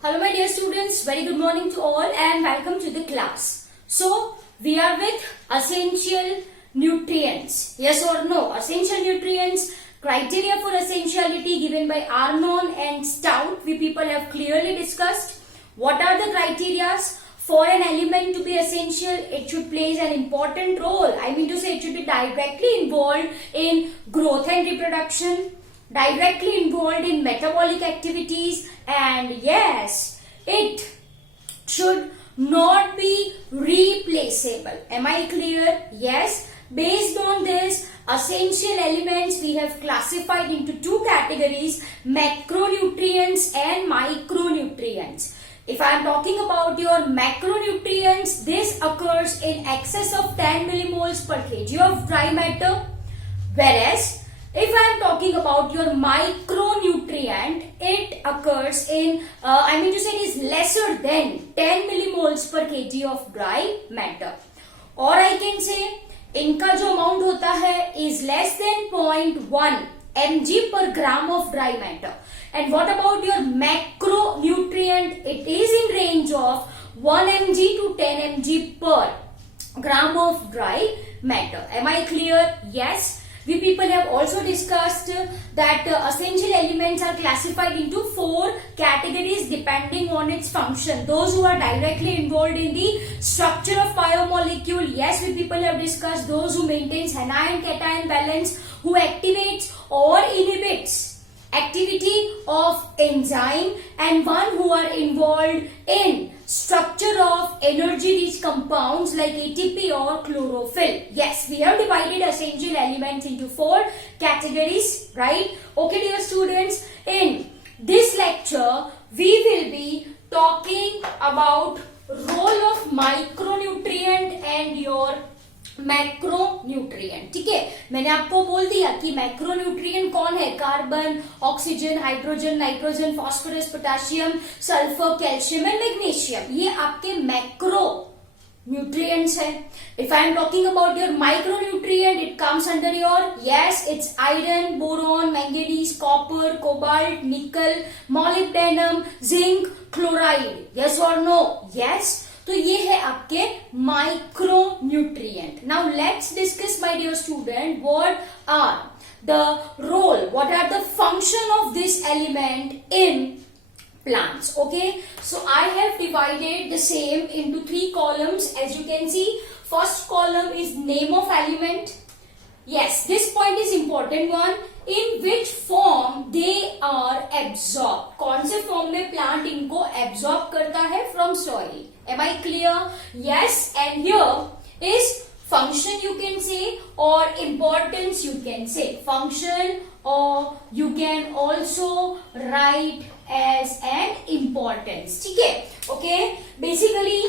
Hello my dear students, very good morning to all and welcome to the class. So, we are with essential nutrients. Yes or no? Essential nutrients, criteria for essentiality given by Arnon and Stout. We people have clearly discussed what are the criteria for an element to be essential. It should play an important role. I mean to say it should be directly involved in growth and reproduction, directly involved in metabolic activities, and yes, it should not be replaceable. Am I clear? Yes. Based on this, essential elements we have classified into two categories: macronutrients and micronutrients. If I am talking about your macronutrients, this occurs in excess of 10 millimoles per kg of dry matter, whereas if I am talking about your micronutrient, it occurs in, it is lesser than 10 millimoles per kg of dry matter. Or I can say, इनका जो amount होता है is less than 0.1 mg per gram of dry matter. And what about your macronutrient? It is in range of 1 mg to 10 mg per gram of dry matter. Am I clear? Yes. We people have also discussed that essential elements are classified into 4 categories depending on its function. Those who are directly involved in the structure of biomolecule, yes, we people have discussed. Those who maintains anion-cation balance, who activates or inhibits activity of enzyme, and one who are involved in structure of energy rich compounds like ATP or chlorophyll. Yes, we have divided essential elements into 4 categories, right? Okay dear students, in this lecture we will be talking about role of micronutrient and your macronutrient. ठीक है, मैंने आपको बोल दिया कि macronutrient कौन है. Carbon, oxygen, hydrogen, nitrogen, phosphorus, potassium, sulphur, calcium and magnesium. ये आपके मैक्रो nutrients है. If I am talking about your micronutrient, it comes under your, yes, it's iron, boron, manganese, copper, cobalt, nickel, molybdenum, zinc, chloride. Yes or no? Yes. तो ये है आपके micronutrient. Now let's discuss my dear student what are the role, what are the function of this element in plants. Okay, so I have divided the same into 3 columns. As you can see, first column is name of element. Yes, this point is important one. In which form they are absorbed. कौन से form में plant इनको absorb करता है from soil. Am I clear? Yes, and here is function you can say or importance you can say. Function or you can also write as an importance. ठीक है? Okay, basically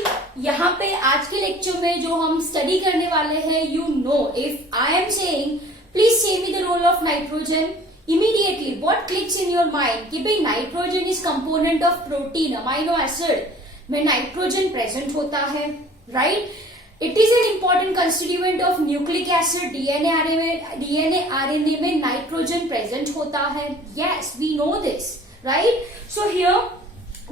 यहाँ पे आज के lecture में जो हम स्टडी करने वाले हैं, you know, if I am saying please say me the role of nitrogen, immediately what clicks in your mind कि भाई nitrogen is component of protein, amino acid में nitrogen present होता है, right? It is an important constituent of nucleic acid. DNA RNA में nitrogen present होता है. Yes, we know this, right? So here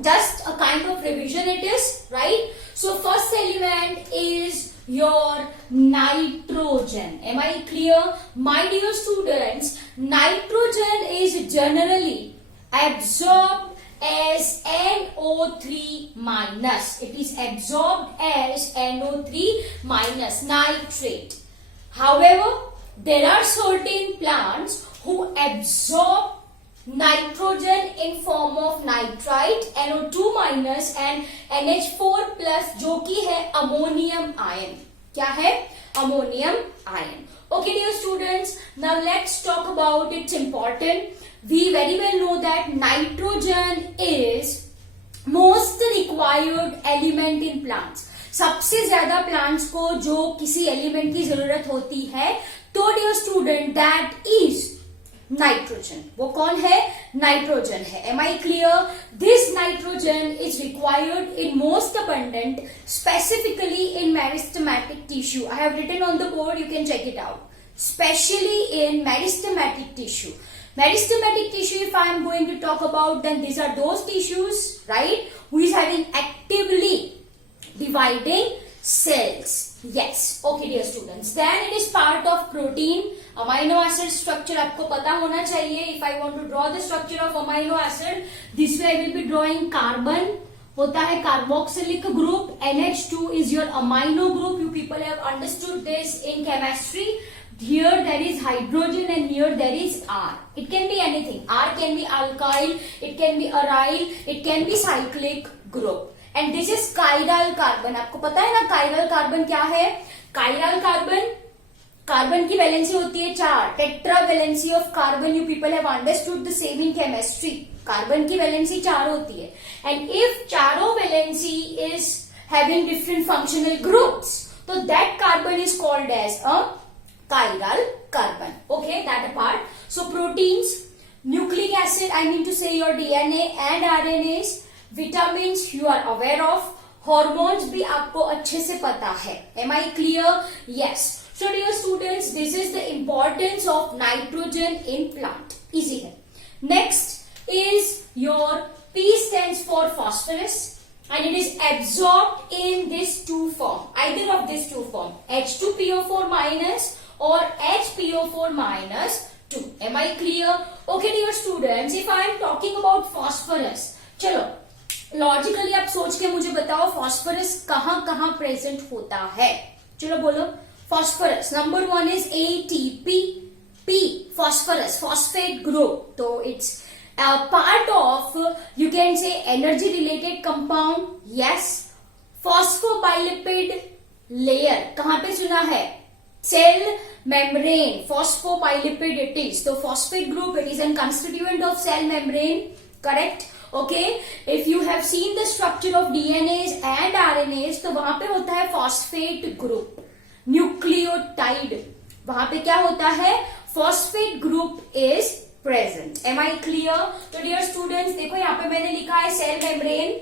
just a kind of revision it is, right? So first element is your nitrogen. Am I clear? My dear students, nitrogen is generally absorbed as NO3 minus. It is absorbed as NO3 minus, nitrate. However, there are certain plants who absorb nitrogen in form of nitrite, NO2 minus and NH4 plus, जो कि है ammonium ion. क्या है? Ammonium ion. Okay dear students, now let's talk about its importance. We very well know that nitrogen is most required element in plants. सबसे ज्यादा plants को जो किसी element की जरूरत होती है, तो dear student, that is nitrogen. वो कौन है? Nitrogen है. Am I clear? This nitrogen is required in most abundant, specifically in meristematic tissue. I have written on the board, you can check it out. Especially in meristematic tissue. Meristematic tissue, if I am going to talk about, then these are those tissues, right, who is having actively dividing cells. Yes, okay dear students. Then it is part of protein. Amino acid structure आपको पता होना चाहिए. If I want to draw the structure of amino acid, this way I will be drawing carbon. होता है carboxylic group. NH2 is your amino group. You people have understood this in chemistry. Here there is hydrogen and here there is R. It can be anything. R can be alkyl, it can be aryl, it can be cyclic group. And this is chiral carbon. आपको पता है ना chiral carbon क्या है? Chiral carbon, carbon की valency होती है 4. Tetra valency of carbon, you people have understood the same in chemistry. Carbon की वैलेंसी 4 होती है. एंड इफ चारों valency is having different functional groups, तो that carbon is called as a chiral carbon. Okay, that apart. So proteins, nucleic acid, I mean to say your DNA and RNAs, vitamins you are aware of, hormones भी आपको अच्छे से पता है. Am I clear? Yes. So dear students, this is the importance of nitrogen in plant. Easy है. Next is your P stands for phosphorus. And it is absorbed in this two form, either of these two form, H2PO4 minus or HPO4 minus 2. Am I clear? Okay dear students, if I am talking about phosphorus, चलो logically आप सोच के मुझे बताओ phosphorus कहाँ कहाँ present होता है. चलो बोलो. phosphorus number 1 is ATP. P phosphorus, phosphate group, तो it's part of, you can say, energy related compound. Yes. Phospholipid layer कहाँ पे सुना है? Cell membrane. Phospholipid it is. So phosphate group, it is a constituent of cell membrane. Correct? Okay. If you have seen the structure of DNAs and RNAs, तो वहां पे होता है phosphate group. Nucleotide. वहां पे क्या होता है? Phosphate group is present. Am I clear? तो dear students, देखो यहाँ पे मैंने लिखा है cell membrane,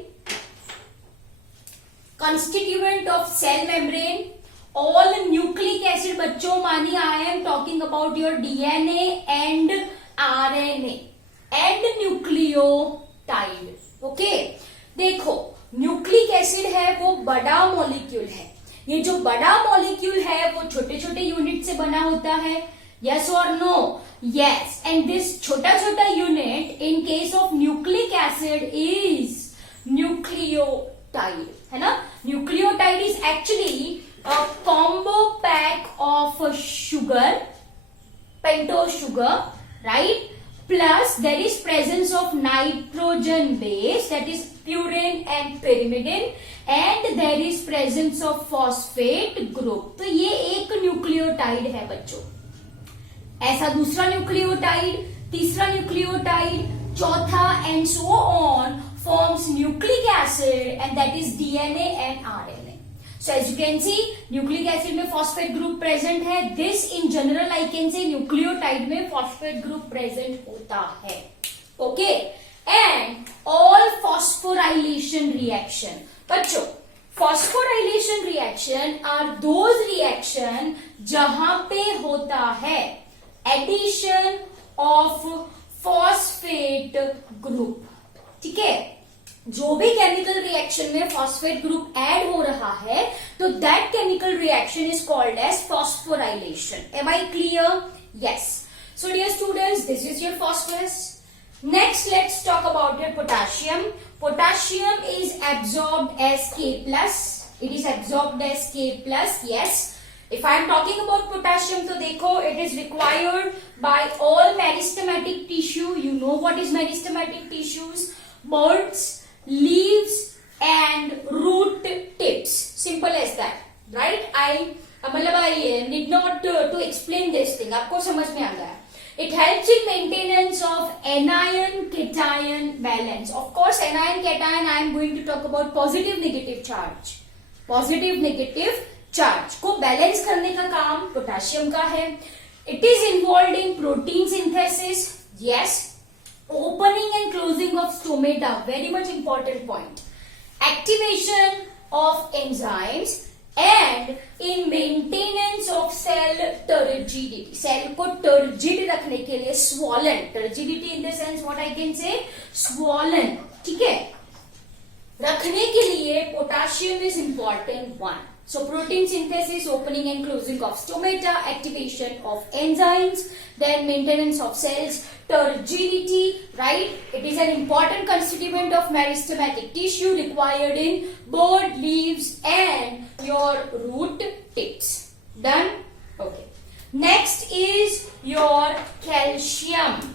constituent of cell membrane, all nucleic acid. बच्चों मानिए I am talking about your DNA and RNA and nucleotide. Okay? देखो न्यूक्लिक एसिड है वो बड़ा मॉलिक्यूल है. ये जो बड़ा मॉलिक्यूल है वो छोटे छोटे यूनिट से बना होता है. Yes or no? Yes. And this छोटा छोटा unit in case of nucleic acid is nucleotide. है ना? Nucleotide is actually a combo pack of sugar, pentose sugar, right? Plus there is presence of nitrogen base, that is purine and pyrimidine, and there is presence of phosphate group. तो ये एक nucleotide है बच्चों. ऐसा दूसरा nucleotide, तीसरा nucleotide, चौथा and so on forms nucleic acid, and that is DNA and RNA. So as you can see, nucleic acid में phosphate group present है. This in general I can say nucleotide में phosphate group present होता है. Okay, and all phosphorylation reaction. बच्चों, phosphorylation reaction are those reaction जहां पे होता है addition of phosphate group. ठीक है, जो भी केमिकल रिएक्शन में फॉस्फेट ग्रुप ऐड हो रहा है, तो that chemical reaction is called as phosphorylation. Am I clear? Yes. So dear students, this is your phosphorus. Next let's talk about your potassium. Potassium is absorbed as K+. It is absorbed as K+. Yes. If I am talking about potassium, तो देखो it is required by all meristematic tissue. You know what is meristematic tissues? Buds, leaves and root tips. Simple as that, right? I need not to explain this thing. आपको समझ में आ गया. It helps in maintenance of anion cation balance. Of course, anion cation I am going to talk about positive negative charge. Positive negative charge को balance करने का काम potassium का है. It is involved in protein synthesis. Yes. Opening and closing of stomata, very much important point. Activation of enzymes and in maintenance of cell turgidity. Cell को turgid रखने के लिए swollen, turgidity in the sense what I can say, swollen, ठीक है, रखने के लिए potassium is important one. So protein synthesis, opening and closing of stomata, activation of enzymes, then maintenance of cells, turgidity, right? It is an important constituent of meristematic tissue required in bird leaves and your root tips. Done? Okay. Next is your calcium.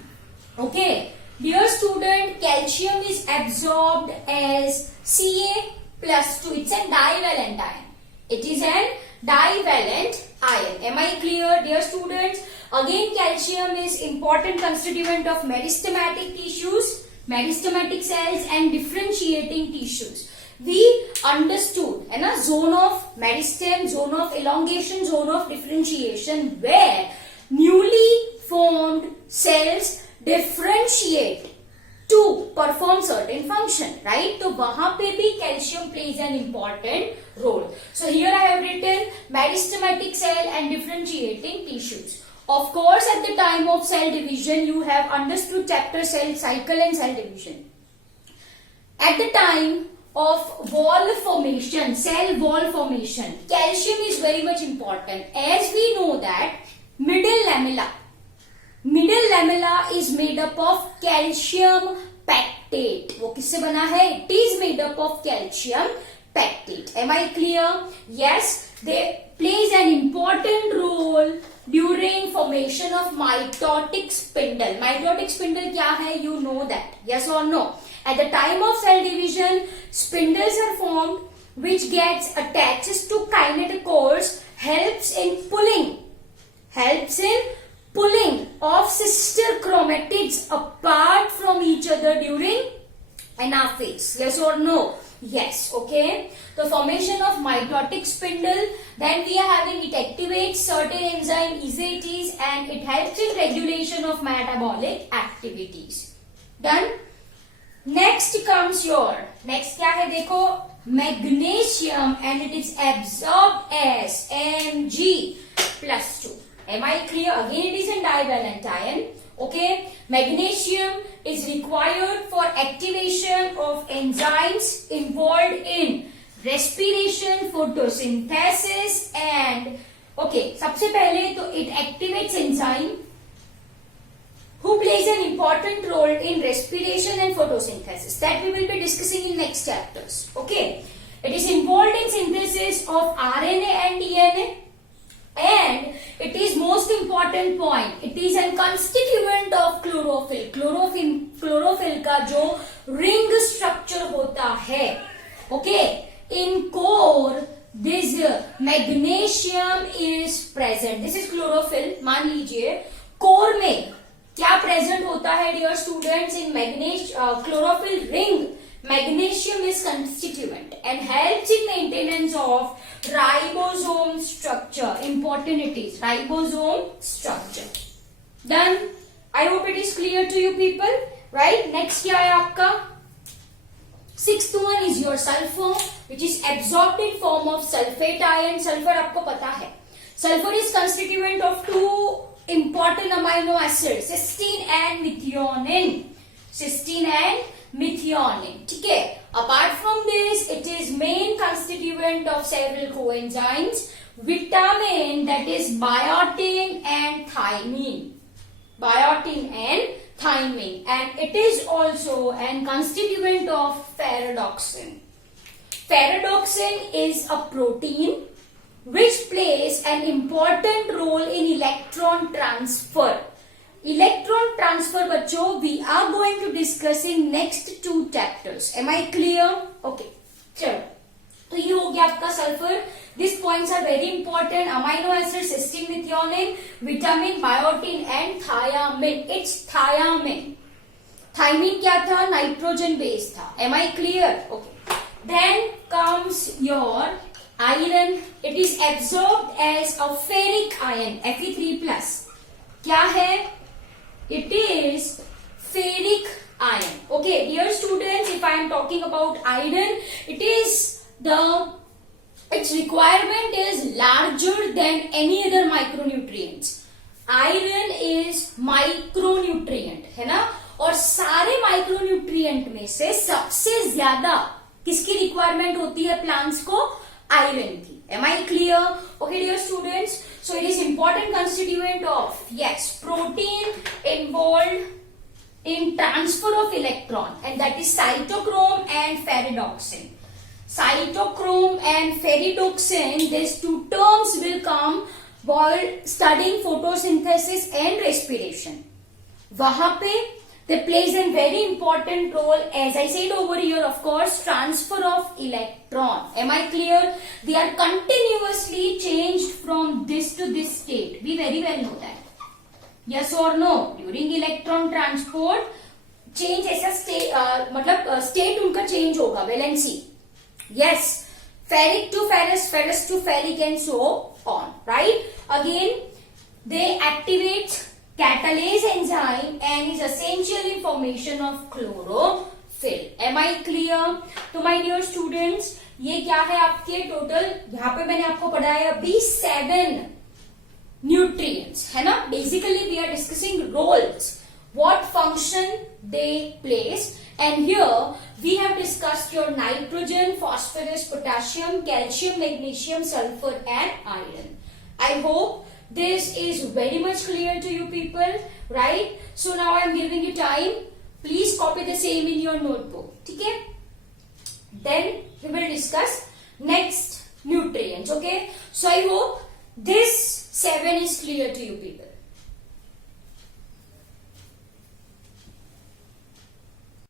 Okay. Dear student, calcium is absorbed as Ca plus 2. It's a divalent ion. It is an divalent ion. Am I clear, dear students? Again, calcium is important constituent of meristematic tissues, meristematic cells and differentiating tissues. We understood, है ना, zone of meristem, zone of elongation, zone of differentiation, where newly formed cells differentiate to perform certain function, right? तो वहां पे भी calcium plays an important role. So here I have written meristematic cell and differentiating tissues. Of course, at the time of cell division, you have understood chapter cell cycle and cell division. At the time of wall formation, cell wall formation, calcium is very much important. As we know that middle lamella is made up of calcium pectate. वो किससे बना है? It is made up of calcium pectate. Am I clear? Yes, they plays an important role during formation of mitotic spindle. Mitotic spindle क्या है? You know that. Yes or no? At the time of cell division, spindles are formed which gets attaches to kinetochores, helps in pulling of sister chromatids apart from each other during anaphase. Yes or no? Yes. Okay. The formation of mitotic spindle, then we are having it activates certain enzyme ECATs and it helps in regulation of metabolic activities. Done. Next comes your next क्या है देखो, magnesium and it is absorbed as Mg plus 2. Am I clear? Again, it is a divalent ion. Okay. Magnesium is required for activation of enzymes involved in respiration, photosynthesis and okay. सबसे पहले तो it activates enzyme who plays an important role in respiration and photosynthesis. That we will be discussing in next chapters. Okay. It is involved in synthesis of RNA and DNA. And it is most important point. It is a constituent of chlorophyll. Chlorophyll का जो ring structure होता है. Okay. In core, this magnesium is present. This is chlorophyll. मान लीजिए core में क्या present होता है dear students in chlorophyll ring? Magnesium is constituent and helps in maintenance of ribosome structure. Important it is ribosome structure. Done. I hope it is clear to you people. Right? Next क्या है आपका? Sixth one is your sulfur, which is absorbed in form of sulfate ion. Sulfur आपको पता है. Sulfur is constituent of two important amino acids, cysteine and methionine. Cysteine and methionine. ठीक है. Apart from this, it is main constituent of several coenzymes, vitamin, that is biotin and thymine. Biotin and thymine, and it is also an constituent of ferredoxin. Ferredoxin is a protein which plays an important role in electron transfer. Electron transfer बच्चों we are going to discuss in next two chapters. Am I clear? Okay. चलो तो ये हो गया आपका sulphur. These points are very important. Amino acid, cysteine, methionine, vitamin, biotin and thiamine. It's thiamine. Thymine क्या था? Nitrogen base था. Am I clear? Okay. Then comes your iron. It is absorbed as a ferric ion, Fe3+. क्या है? It is ferric ion. Okay, dear students, if I am talking about iron, it is the its requirement is larger than any other micronutrients. Iron is micronutrient है ना, और सारे micronutrient में से सबसे ज्यादा किसकी रिक्वायरमेंट होती है प्लांट्स को? आयरन की. Am I clear? Okay dear students, so it is important constituent of yes protein involve in transfer of electron, and that is cytochrome and ferredoxin. Cytochrome and ferredoxin, these two terms will come while studying photosynthesis and respiration. वहां पे they plays a very important role, as I said over here, of course, transfer of electron. Am I clear? They are continuously changed from this to this state. We very well know that. Yes or no? During electron transport change ऐसा state मतलब state उनका change होगा. Well and see. Yes, ferric to ferrous, ferrous to ferric, and so on. Right? Again, they activate catalase enzyme and is essential in formation of chlorophyll. Am I clear? तो my dear students, ये क्या है आपके total? यहाँ पे मैंने आपको पढ़ाया अभी 7 nutrients है ना. Basically we are discussing roles, what function they plays, and here we have discussed your nitrogen, phosphorus, potassium, calcium, magnesium, sulfur and iron. I hope this is very much clear to you people, right? So now I am giving you time, please copy the same in your notebook. Okay, then we will discuss next nutrients. Okay, so I hope this 7 is clear to you people.